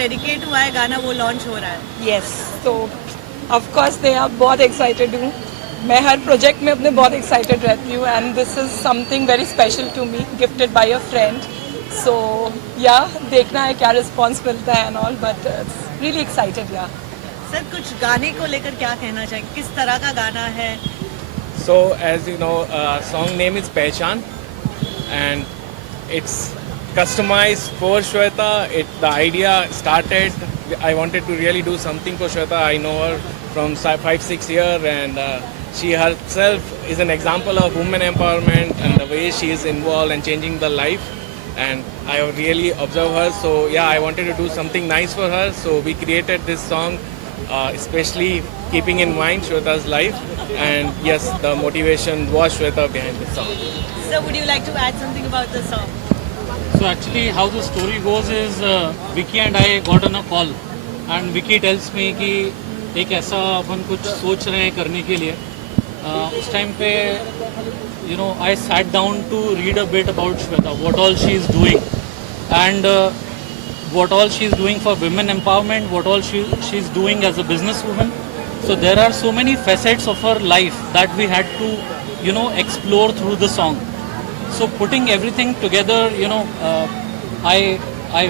Dedicate हुआ है गाना वो लॉन्च हो रहा है. यस, तो ऑफ कोर्स दे आर बहुत एक्साइटेड हूँ. मैं हर प्रोजेक्ट में अपने बहुत एक्साइटेड रहती हूँ and this is something very special to me, gifted by a friend. So yeah देखना है क्या रिस्पॉन्स मिलता है and all, but really excited. Yeah sir कुछ गाने को लेकर क्या कहना चाहिए, किस तरह का गाना है? So as you know, song name is Pehchan, and it's customized for Shweta. The idea started. I wanted to really do something for Shweta. I know her from 5-6 years, and she herself is an example of women empowerment and the way she is involved and changing the life. And I have really observed her. So yeah, I wanted to do something nice for her. So we created this song, especially keeping in mind Shweta's life. And yes, the motivation was Shweta behind this song. Sir, would you like to add something about the song? So actually how the story goes is Vicky and I got on a call and Vicky tells me कि एक ऐसा अपन कुछ सोच रहे हैं करने के लिए. उस टाइम पे I sat down to read a bit about Shweta, what all she is doing and what all she is doing for women empowerment, what all she is doing as a businesswoman. So there are so many facets of her life that we had to explore through the song. So putting everything together, I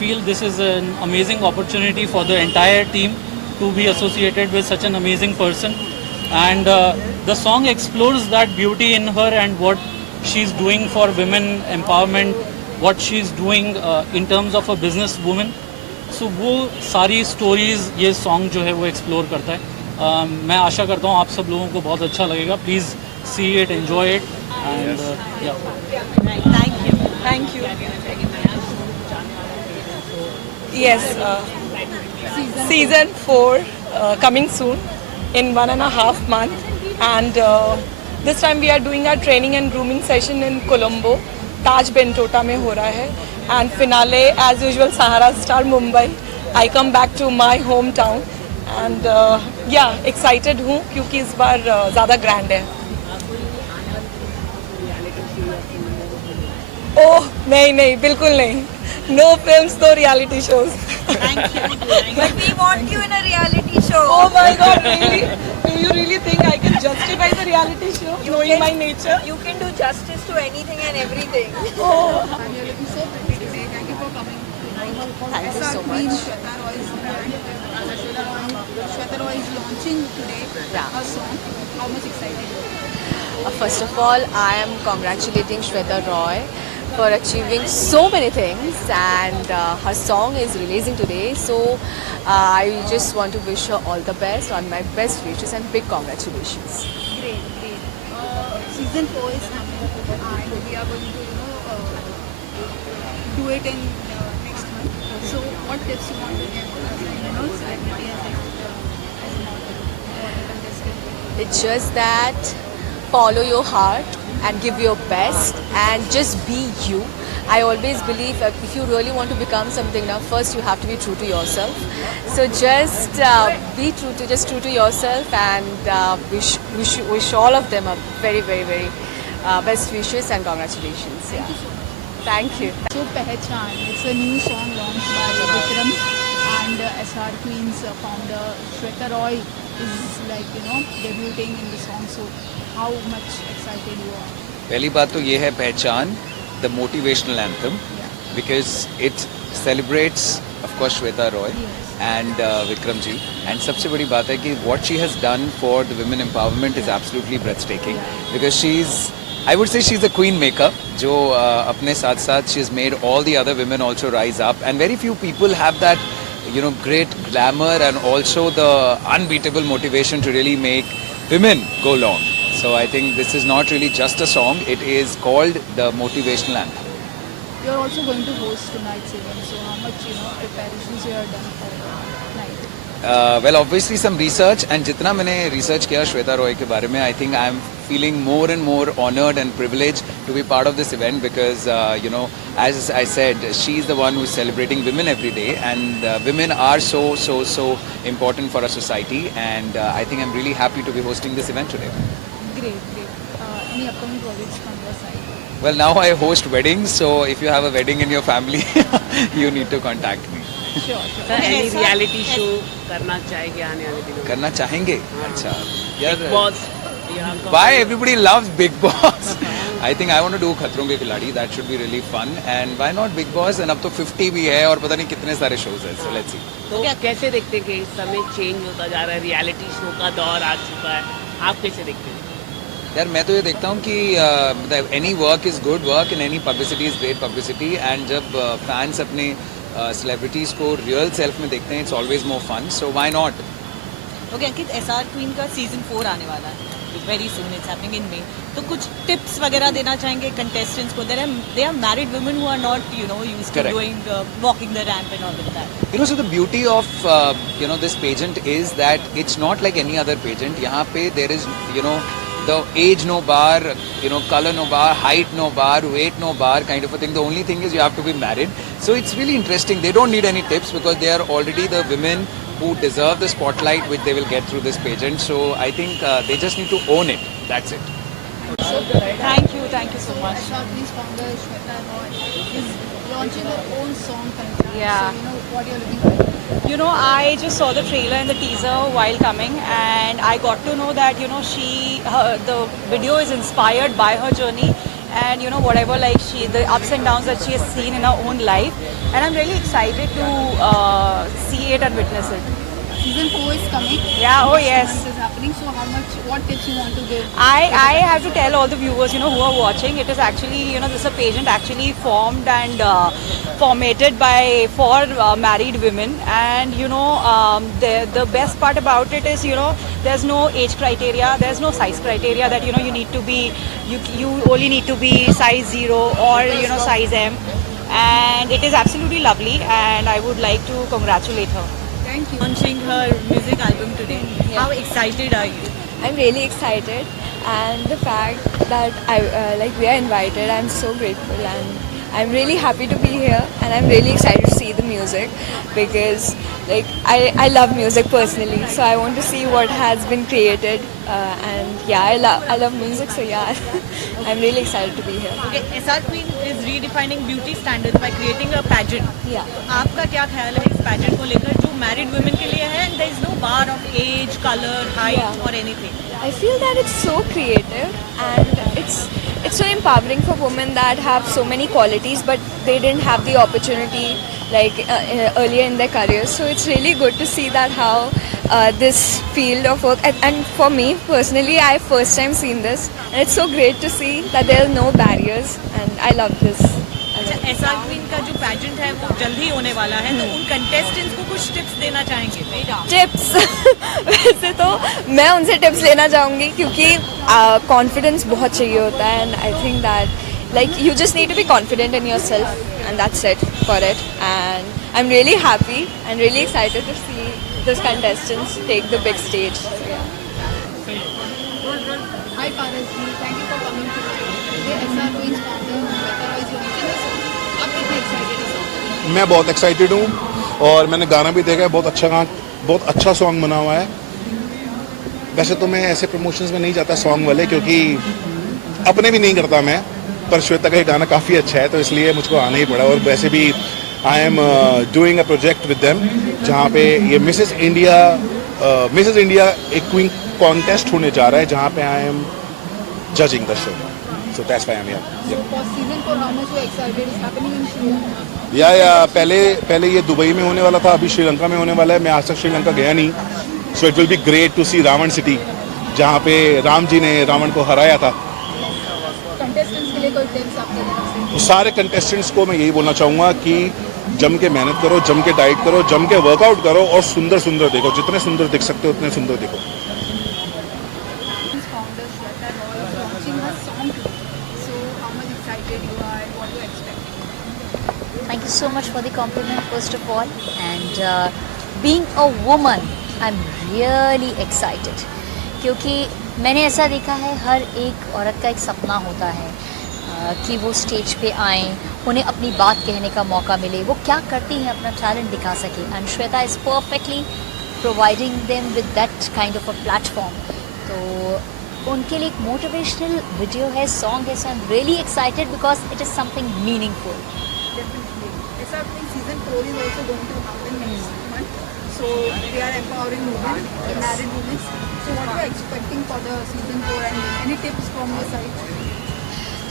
feel this is an amazing opportunity for the entire team to be associated with such an amazing person. And the song explores that beauty in her and what she's doing for women empowerment, what she's doing in terms of a business woman. So वो सारी stories ये song जो है वो explore करता है. मैं आशा करता हूँ आप सब लोगों को बहुत अच्छा लगेगा. Please see it, enjoy it, and yeah. Right, thank you. thank you. Yes, season 4 coming soon in 1.5 months, and this time we are doing our training and grooming session in Colombo. Taj Bentota में हो रहा है, and finale as usual Sahara Star Mumbai. I come back to my hometown and yeah, excited हूँ क्योंकि इस बार ज़्यादा grand है. ओह नहीं बिल्कुल नहीं. No films, no reality shows. Thank you. But we want you in a reality show. Oh my God, really? Do you really think I can justify the reality show, knowing my nature? You can do justice to anything and everything. Oh. And you're looking so pretty today. Thank you for coming. Thank you so Queen much. Shweta Roy's brand. Shweta Roy is launching today a song. How much excited? First of all, I am congratulating Shweta Roy for achieving so many things, and her song is releasing today. So I just want to wish her all the best, and my best wishes and big congratulations. Great. Season 4 is coming and we are going to, do it in next month. So what tips you want to give celebrity as a contestant? It's just that follow your heart and give your best and just be you. I always believe that if you really want to become something now, first you have to be true to yourself. So just be true to yourself, and wish all of them a very, very, very best wishes and congratulations. Yeah. Thank you. So Pehchan, it's a new song launched by Vikram and SR Queen's founder Shweta Roy is debuting in the song. So how much excited you are? पहली बात तो ये है पहचान, the motivational anthem, because it celebrates of course Shweta Roy and Vikram ji, and सबसे बड़ी बात है कि what she has done for the women empowerment is absolutely breathtaking, because I would say she's a queen maker जो अपने साथ साथ she has made all the other women also rise up, and very few people have that great glamour and also the unbeatable motivation to really make women go long. So I think this is not really just a song, it is called the motivational anthem. You're also going to host tonight's event, so how much preparations you have done for tonight? Well, obviously some research, and जितना मैंने research किया Shweta Roy के बारे में, I think I am feeling more and more honored and privileged to be part of this event, because as I said, she's the one who is celebrating women every day, and women are so important for our society, and I think I'm really happy to be hosting this event today. Great. Any upcoming projects from your side? Well, now I host weddings, so if you have a wedding in your family, you need to contact me. Any reality show करना चाहेंगे आने वाले दिनों में? करना चाहेंगे? अच्छा यार, boss why everybody loves Big Boss? I think I want to do खतरों के खिलाड़ी. That should be really fun. And why not Big Boss? And अब तो 50 भी है और पता नहीं कितने सारे shows हैं. So let's see. तो कैसे देखते हैं कि इस समय चेंज होता जा रहा है, रियलिटी शो का दौर आ चुका है, आप कैसे देखते हैं? यार मैं तो ये देखता हूँ कि any work is good work and any publicity is great publicity. And जब फैंस अपने सेलिब्रिटीज़ को रियल सेल्फ में देखते हैं, it's always more fun. So why not? Okay Ankit, SR queen का सीजन 4 आने वाला है very soon. It's happening in May. तो कुछ टिप्स वगैरह देना चाहेंगे कंटेस्टेंट्स को? They are married women who are not used to doing walking the ramp and all of that. So the beauty of this pageant is that it's not like any other pageant. यहाँ पे there is the age no bar, color no bar, height no bar, weight no bar kind of a thing. The only thing is you have to be married. So it's really interesting. They don't need any tips because they are already the women who deserve the spotlight which they will get through this pageant. So I think they just need to own it. That's it. Thank you so much. SR Queens founder Shweta Roy is launching her own song Kanchana. Yeah. So what you're looking for? I just saw the trailer and the teaser while coming, and I got to know that the video is inspired by her journey, and whatever the ups and downs that she has seen in her own life, and I'm really excited to see it and witness it. Season 4 is coming. Yeah, oh Next yes. month is happening. So what tips you want to give? I have to tell all the viewers, who are watching, it is actually, this is a pageant actually formed and formatted for married women, and the best part about it is, there's no age criteria, there's no size criteria that you need to be, you only need to be size 0 or size M, and it is absolutely lovely, and I would like to congratulate her. Thank you. Launching her music album today. How excited are you? I'm really excited, and the fact that we are invited, I'm so grateful, and I'm really happy to be here, and I'm really excited to see the music because I love music personally, so I want to see what has been created, and yeah, I love music, so yeah, I'm really excited to be here. Okay, SR Queen is redefining beauty standards by creating a pageant. Yeah. आपका क्या ख्याल है इस pageant को लेकर जो married women के लिए है, and there is no bar of age, color, height Yeah. or anything. I feel that it's so creative, and it's so empowering for women that have so many qualities but they didn't have the opportunity earlier in their careers. So it's really good to see that how this field of work, and for me personally, I first time seen this, and it's so great to see that there are no barriers, and I love this. अच्छा, SR Queen का जो pageant है वो जल्द ही होने वाला है, तो उन contestants को कुछ tips देना चाहेंगे? टिप्स वैसे तो मैं उनसे टिप्स लेना चाहूँगी क्योंकि कॉन्फिडेंस बहुत चाहिए होता है, and I think that you just need to be confident in yourself, and that's it for it. And I'm really happy and really excited to see those contestants take the big stage. So, yeah. Hi Paras ji, thank you for coming today. SR Queens founder Shweta Roy is launching her song. आप कितने excited हैं? मैं बहुत excited हूँ और मैंने गाना भी देखा है. बहुत अच्छा सॉन्ग बना हुआ है. वैसे तो मैं ऐसे प्रमोशंस में नहीं जाता सॉन्ग वाले, क्योंकि अपने भी नहीं करता मैं, पर श्वेता का ये गाना काफ़ी अच्छा है तो इसलिए मुझको आना ही पड़ा. और वैसे भी I am doing a project with them जहाँ पे ये मिसेस इंडिया एक क्वीन कॉन्टेस्ट होने जा रहा है जहाँ पे I am judging the show. So that's why I am here. So for season 4, how much you are excited? It's happening in Sri Lanka. या पहले ये दुबई में होने वाला था, अभी श्रीलंका में होने वाला है. मैं आज तक श्रीलंका गया नहीं. So it will be great to see Ravan city जहाँ पे राम जी ने रावण को हराया था. Contestants के लिए कोई tips आपके तरफ से? सारे कंटेस्टेंट्स को मैं यही बोलना चाहूँगा कि जम के मेहनत करो, जम के डाइट करो, जम के वर्कआउट करो और सुंदर देखो. जितने सुंदर दिख सकते हो उतने सुंदर दिखो. Founder Shweta Roy is launching her song today. So how much excited you are and what you are expecting? Thank you so much for the compliment first of all, and being a woman I'm really excited क्योंकि मैंने ऐसा देखा है हर एक औरत का एक सपना होता है कि वो स्टेज पे आएँ, उन्हें अपनी बात कहने का मौका मिले, वो क्या करती हैं अपना टैलेंट दिखा सके, and Shweta is perfectly providing them with that kind of a platform. तो उनके लिए एक मोटिवेशनल वीडियो है, सॉन्ग है, so I am really excited because it is something meaningful. Definitely. SR Queen season 4 is also going to happen. So they are empowering women, married women. So what are you expecting for the season 4 and any tips from your side?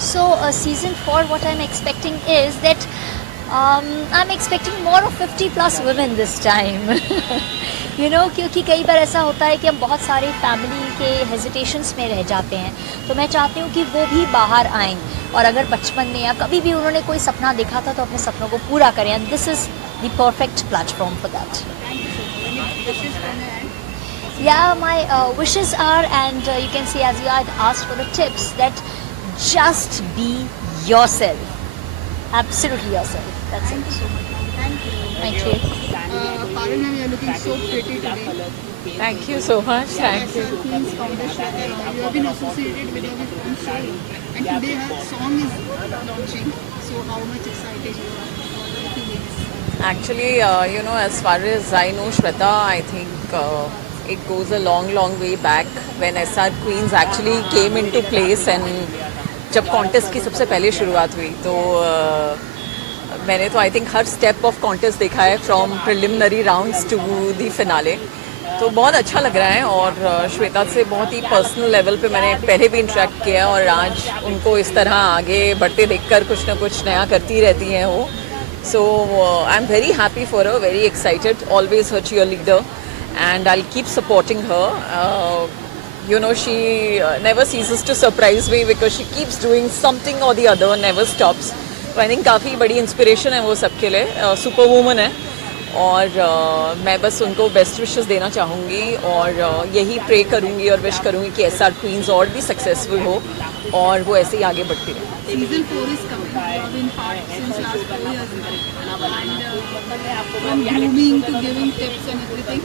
So season 4, what I'm expecting is that I'm expecting more of 50 plus women this time. You know, क्योंकि कई बार ऐसा होता है कि हम बहुत सारे family के हेजिटेशंस में रह जाते हैं, तो मैं चाहती हूँ कि वो भी बाहर आएँ और अगर बचपन में या कभी भी उन्होंने कोई सपना देखा था तो अपने सपनों को पूरा करें, and this is the perfect platform for that. Yeah, my wishes are, and you can see as you had asked for the tips, that just be yourself. Absolutely yourself. That's it. Thank you. Thank you. Parul ma'am, you are looking so pretty today. Thank you so much. Thank you. SR Queens founder Shweta Roy. You have been associated with her own show, and today her song is launching. So how much excited you are? What are the feelings? Actually, you know, as far as I know Shweta, I think it goes a long way back when SR Queens actually came into place, and जब contest की सबसे पहले शुरुआत हुई तो मैंने तो I think हर स्टेप ऑफ कॉन्टेस्ट देखा है, from preliminary rounds to the finale. तो बहुत अच्छा लग रहा है और श्वेता से बहुत ही पर्सनल लेवल पे मैंने पहले भी इंटरेक्ट किया और आज उनको इस तरह आगे बढ़ते देखकर कुछ ना कुछ नया करती रहती हैं वो. So I am very happy for her, very excited, always her cheerleader, and I'll keep supporting her. You know, she never ceases to surprise me because she keeps doing something or the other, never stops. So I think काफ़ी बड़ी inspiration है वो सबके लिए, super woman है और मैं बस उनको बेस्ट विशेस देना चाहूँगी और यही प्रे करूँगी और विश करूँगी कि SR Queens और भी सक्सेसफुल हो और वो ऐसे ही आगे बढ़ती रहे. Season 4 is coming. You have been part since last 4 years now. And from grooming to giving tips and everything,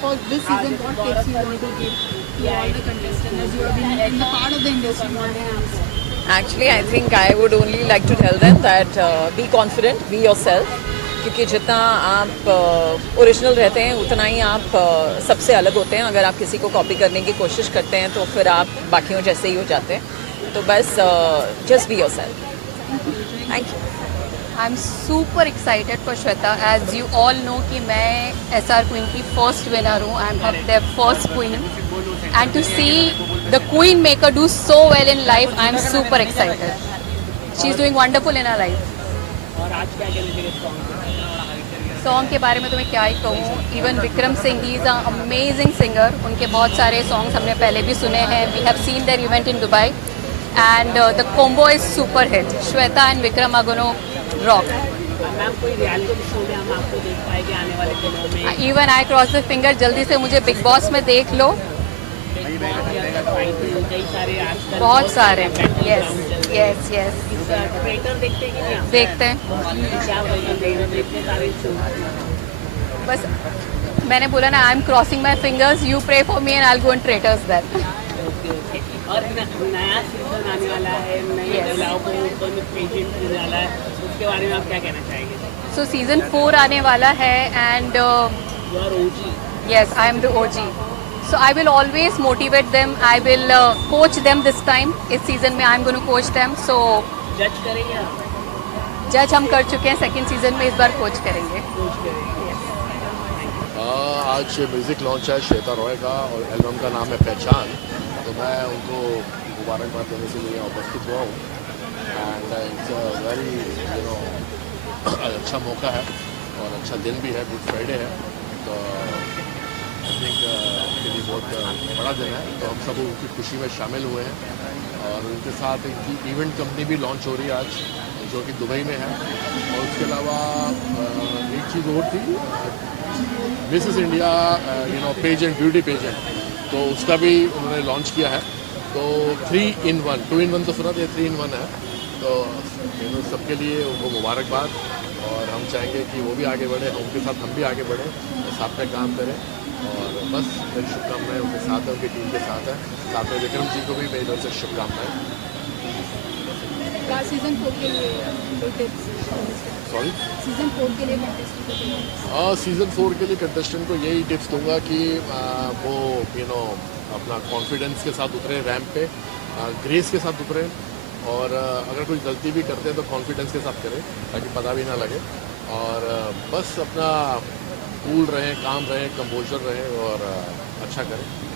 for this season, what tips you want to give to all the contestants as you have been in the part of the industry all the years? Actually, I think I would only like to tell them that be confident, be yourself. क्योंकि जितना आप original रहते हैं उतना ही आप सबसे अलग होते हैं. अगर आप किसी को कॉपी करने की कोशिश करते हैं तो फिर आप बाकियों जैसे ही हो जाते हैं. तो बस just be yourself. Thank you. I'm super excited for Shweta. As you all know कि मैं SR Queen की first winner हूँ. I'm their first queen. And to see the queen maker do so well in life, I'm super excited. She's doing wonderful in her life. Song के बारे में तो मैं क्या ही कहूँ. Even Vikram Singh, he is a amazing singer. उनके बहुत सारे सॉन्ग्स हमने पहले भी सुने हैं. We have seen their event in Dubai and the combo is super hit. Shweta and Vikram are gonna rock. Ma'am कोई रियलिटी शो में हम आपको देख पाएंगे आने वाले दिनों में? Even I cross the finger, जल्दी से मुझे बिग बॉस में देख लो. कई सारे आजकल बहुत सारे. यस यस यस क्रिएटर देखते हैं कि नहीं आप? देखते हैं. क्या बोलते इतने सारे शो. बस मैंने बोला ना, I am crossing my fingers, you pray for me and I will go in Traitors then. और नया सीजन आने वाला है, नई महिलाओं को ऊपर में पेजेंट होने वाला है, उसके बारे में आप क्या कहना चाहेंगे? सो सीजन 4 आने वाला है and yes, I am the OG. So I will always motivate them. I will coach them this time. इस सीजन में I'm going to coach them. So जज करेंगे आप? जज हम कर चुके हैं सेकंड सीजन में, इस बार कोच करेंगे. आज म्यूज़िक लॉन्च है श्वेता रॉय का और एल्बम का नाम है पहचान. तो मैं उनको मुबारकबाद देने के लिए उपस्थित हुआ हूँ. एंड इट्स अ वेरी अच्छा मौका है और अच्छा दिन भी है. गुड फ्राइडे है तो आई थिंक उनके लिए बहुत बड़ा दिन है. तो हम सब उनकी खुशी में शामिल हुए हैं और उनके साथ इनकी इवेंट कंपनी भी लॉन्च हो रही है आज, जो कि दुबई में है. और उसके अलावा एक चीज़ और थी, Mrs India pageant, beauty pageant, तो उसका भी उन्होंने लॉन्च किया है. तो 3 in 1, 2 in 1 तो सुना था, 3 in 1 है. तो सबके लिए उनको मुबारकबाद और हम चाहेंगे कि वो भी आगे बढ़े, उनके साथ हम भी आगे बढ़ें, साथ में काम करें. और बस मेरी शुभकामनाएं उनके साथ है, उनकी टीम के साथ है. साथ में विक्रम जी को भी मेरी तरफ से शुभकामनाएं. सीजन 4 के लिए कोई टिप्स? सॉरी, सीजन 4 के लिए कंटेस्टेंट सीज़न 4 के लिए कंटेस्टेंट को यही टिप्स दूंगा कि वो अपना कॉन्फिडेंस के साथ उतरे रैंप पे, ग्रेस के साथ उतरे और अगर कोई गलती भी करते हैं तो कॉन्फिडेंस के साथ करें ताकि पता भी ना लगे. और बस अपना कूल रहें, काम रहें, कंपोजर रहें और अच्छा करें.